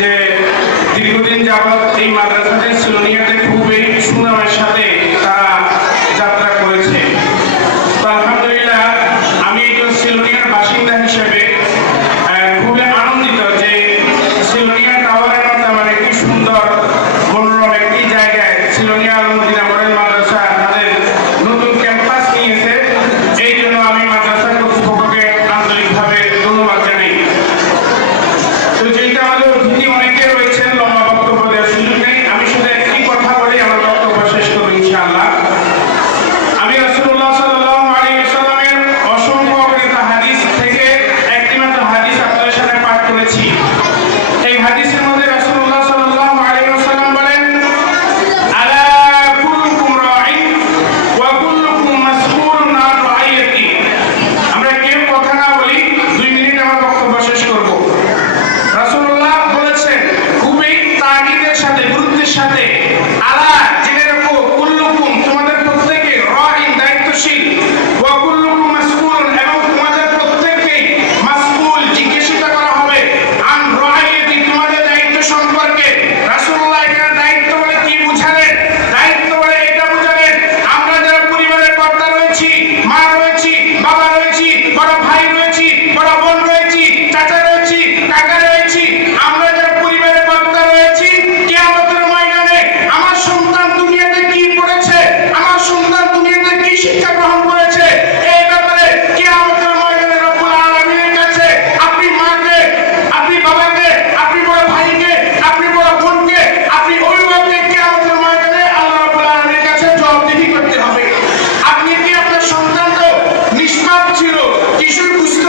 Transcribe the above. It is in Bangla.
যে দীর্ঘদিন যাবৎ এই মাদ্রাসাটি সুনিয়াতে খুবই সুনামের সাথে 是不是